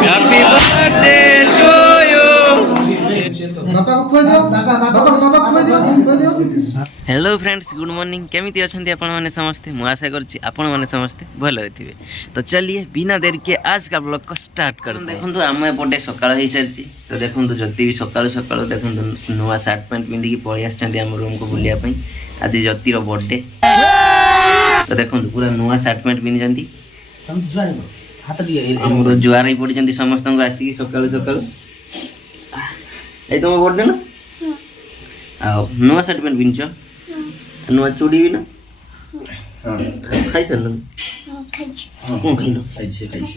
Happy birthday to you. Hello friends, good morning. केमिति अछंती आपण माने समस्ते? मु आशा करछि आपण माने समस्ते भल रहिथिबे। तो चलिए बिना देरी के आज का ब्लॉग को स्टार्ट कर। देखंतु हम एपटे सकाळ होई सरछि। तो देखंतु ज्योति भी सकाळ सकाळ देखंतु नुवा शर्ट पैंट पिंदी की पळि आछंती हम रूम को बुलिया पई। आज ज्योति रो बर्थडे। तो देखंतु पूरा नुवा शर्ट पैंट पिंदी जंती। हम जुआर हाथ दिए हमरो जुआर ही पड़ी जंती समस्त को आसी सकाळ सकाळ। ए तुम बर्थडे ना? आ नुवा शर्ट पैंट पिनछ? नुआ चूड़ी भी ना? हां खाई सर लो। खाइछ। कोन खाइलो? खाइछ खाइछ।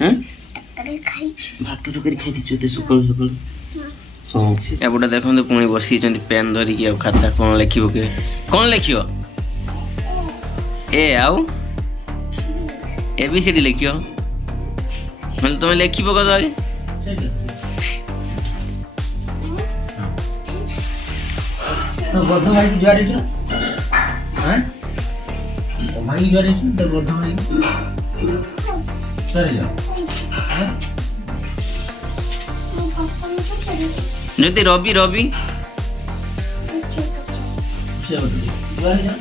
हैं? अरे खाइछ। भात तो करी खाइ दिछु ते सकाळ सकाळ। हां से एबोटा देखन तो पुणी बसी जंती पेन धरि के खाता कोन लिखिबो के? कोन लिखियो? ए आउ एबीसीडी लिखियो। मतलब तुम लिखिबो कद आगे? तो बद्ध भाई की जुआरी छ? हैं? भाई जुआरी छ तो बद्ध भाई चले जाओ। हैं? जति रवि रवि जुआरी जा।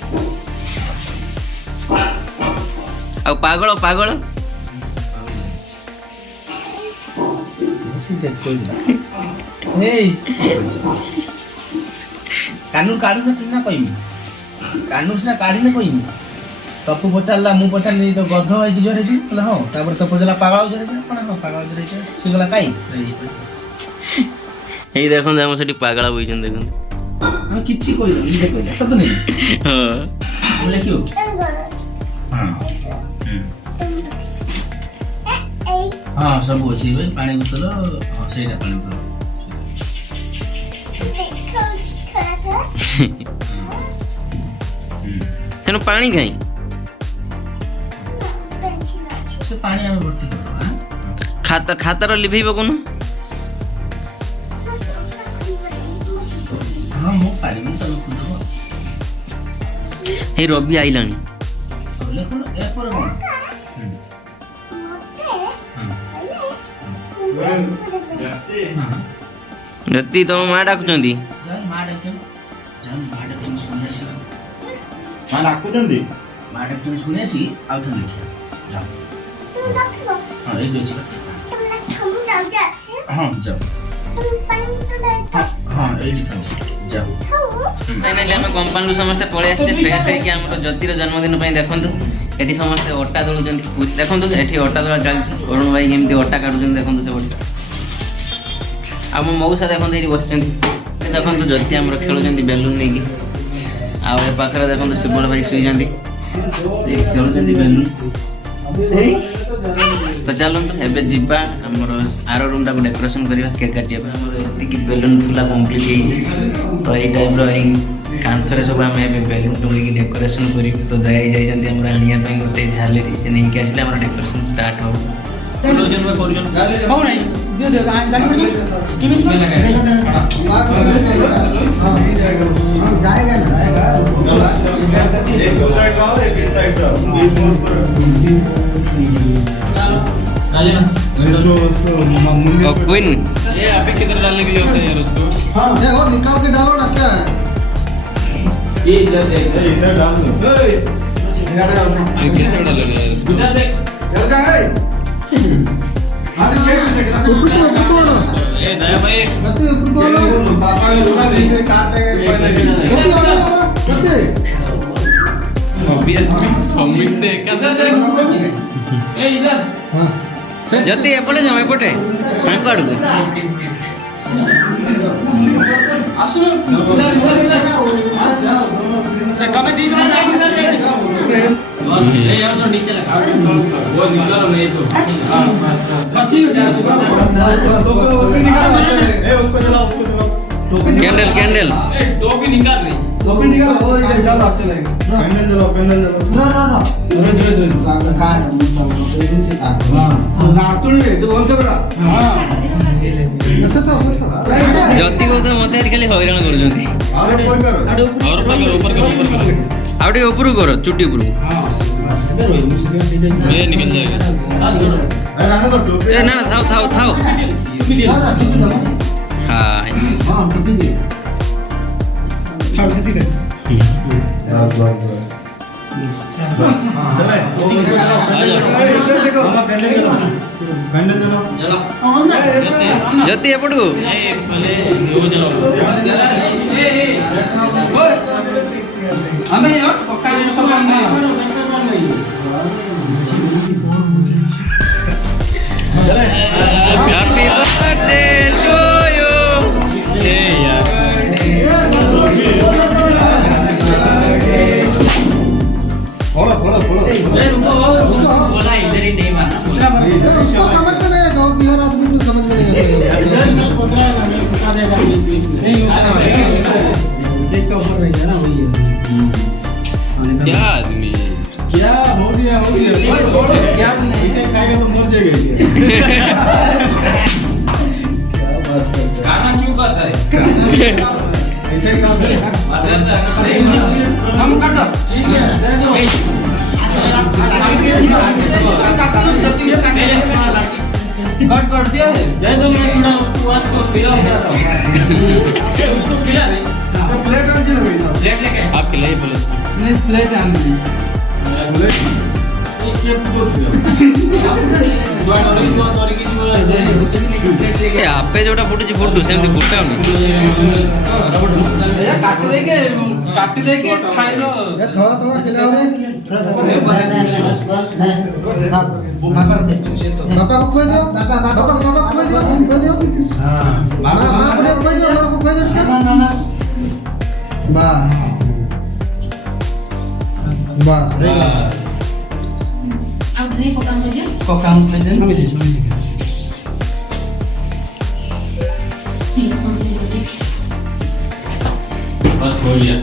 आ पागल पागल सीधे कोई हे कानून काढू ना तिना कहिमी कानून ना काढी ना कहिमी। तपु पचारला मु पचारली तो गध भाई की जरे छी बोला हां। तापर तो पचला पागल जरे छी कोन हां पागल जरे छी से गला काई हे देखन हम सेठी पागल होइछन देखन। हम किछि कोइ नहीं देखो तो नहीं। हां बोले क्यों? हां हां सब अछि भाई पानी बोतल। हां सेटा पानी बोतल तेनो पानी खाई से पानी हमें भर्ती कर। हां खाता खाता रो लिभेबो कोन? हां मो पानी में तो कुदो हे रवि आइलानी बोले कोन ए पर जति तो मा डाकुचंदी मा डाकुचंदी जन मा डाकुचंदी सुनेसी मा डाकुचंदी मा डाकुचंदी सुनेसी आउ थन लिखिया जा तुम डाकिबो। हां ए देछ तुम हम जाउ के আছে। हां जाओ तुम पानी तो दे। हां ए लिखा जाओ। फाइनली हम कंपाउंड समस्त पळे आसे फ्रेश है कि हमर ज्योतिर जन्मदिन पई देखंतु एठी समस्त ओटा दळुचंती। देखंतु एठी ओटा दळा चालछि। अरुण भाई केमती ओटा काढुचंती देखंतु से बडी। आ मो मौसा देखंतु एठी बसचंती। देखंतु ज्योति हमर खेलुचंती बेलून नै की। आ ए पाखरे देखंतु शिवल भाई सुई जंती ए खेलुचंती बेलून। तो चलो एबे जिबा हमर आरो रूम टा को डेकोरेशन करिवा केक काटिया। हमर एति की बेलून पूरा कंप्लीट हेई। तो ए टाइप रो ए कांथरे सब हम एबे बेलून टोली की डेकोरेशन करी। तो जाई जाई जंती हमर आनिया पे गोटे झालेरी से नै के आसिले हमर डेकोरेशन स्टार्ट हो। कोलोजन में कोरिजन हो नै दे दे गाड़ी में किमिन हां जाएगा ना एक दो साइड लाओ एक इस साइड लाओ बीच में डाले ना उसको मुंडी कोई नहीं। ये अभी किधर डालने के लिए होता है यार उसको? हां ये वो निकाल के डालो ना क्या है ये इधर देख इधर डाल दो। ए इधर डाल कैसे डाल रहे यार इसको? इधर देख इधर जा है। अरे ऊपर ए दया भाई ऊपर पापा ने रोना देखे काट देंगे पहले ऑब्वियसली सम्मिट दे कदर ए इधर। हां जति एपटे जाओ एपटे हां काट दे आसु से कमे दी ना ए यार जो नीचे लगा वो निकालो नहीं तो। हां मस्ती ए उसको जलाओ उसको जलाओ। कैंडल कैंडल ए टोपी निकाल रही टोपी निकाल वो डालो अच्छे लगेगा। कैंडल जलाओ कैंडल जलाओ ना धीरे धीरे का ना मुझे दिन से था। हां ना तो नहीं तो बोल सकला। हां ऐसा तो ज्योति को तो मते खाली हैरान कर जंती। और कोई करो और ऊपर करो ऊपर करो आउटे ऊपर करो चुट्टी ऊपर। हां ये निकल जाएगा। ए ना ना थाओ थाओ थाओ हाँ ज्योति एपटू हैप्पी बर्थडे टू यू। बोला इधर ही नहीं माना उसको समझ में नहीं आएगा, बिहार आदमी को समझ में नहीं आएगा। क्या आदमी क्या हो गया क्या इसे खाएगा तो मर जाएगा क्या बात करते गाना क्यों गाता है ऐसे ही काम है हम काटो ठीक है कट कर दिया है जय दो मैं थोड़ा उसको वाश को पिला उसको पिला नहीं प्लेट कौन सी लगी प्लेट लेके आप खिलाइए बोलो नहीं प्लेट आने दी। आपे जोटा फुटुची फुटू सेमती फुटाउनी काटी देके खाइ लो थोड़ा थोड़ा खिलाओ रे। पापा को खोई दो, पापा को खोई दो, खोई दो। हाँ माँ को खोई दो, माँ को खोई दो ठीक है। बस बस अब नहीं पका मुझे काम में देना भी दे बस हो गया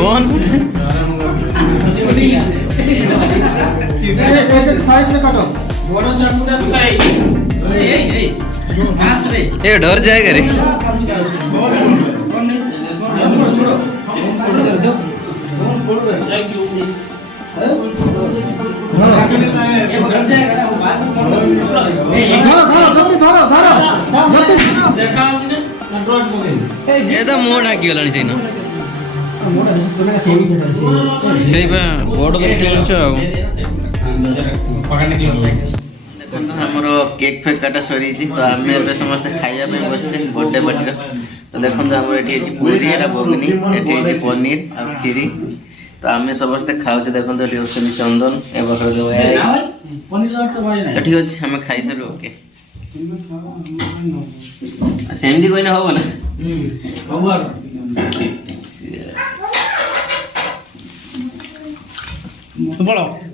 कौन एक साइड से काटो। बड़ा चाकूटा दुखाई ए घास रे ये डर जाएगा रे ये तो मुंह ढाकी गलानी चाहिए ना सही बा बड़ देखिलछ देखो हमर केक फेक काटा सरी तो आम ए समस्त खाइबा पे बसचे बर्थडे पार्टी तो देखो हमर एठी पूरी एटा बगनी एठी पनीर आ खीरी तो आम समस्त खाऊ देखो एठी होछनी चंदन ए बखर दो ठीक अछि हम खाइ सरू ओके सेमदी कोई ना हो ना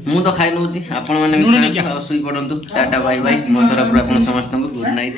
मु तो खाई नौची आपण माने सुई पड़ंतु टाटा बाय बाय मोर तरफ आपण समस्त गुड नाइट।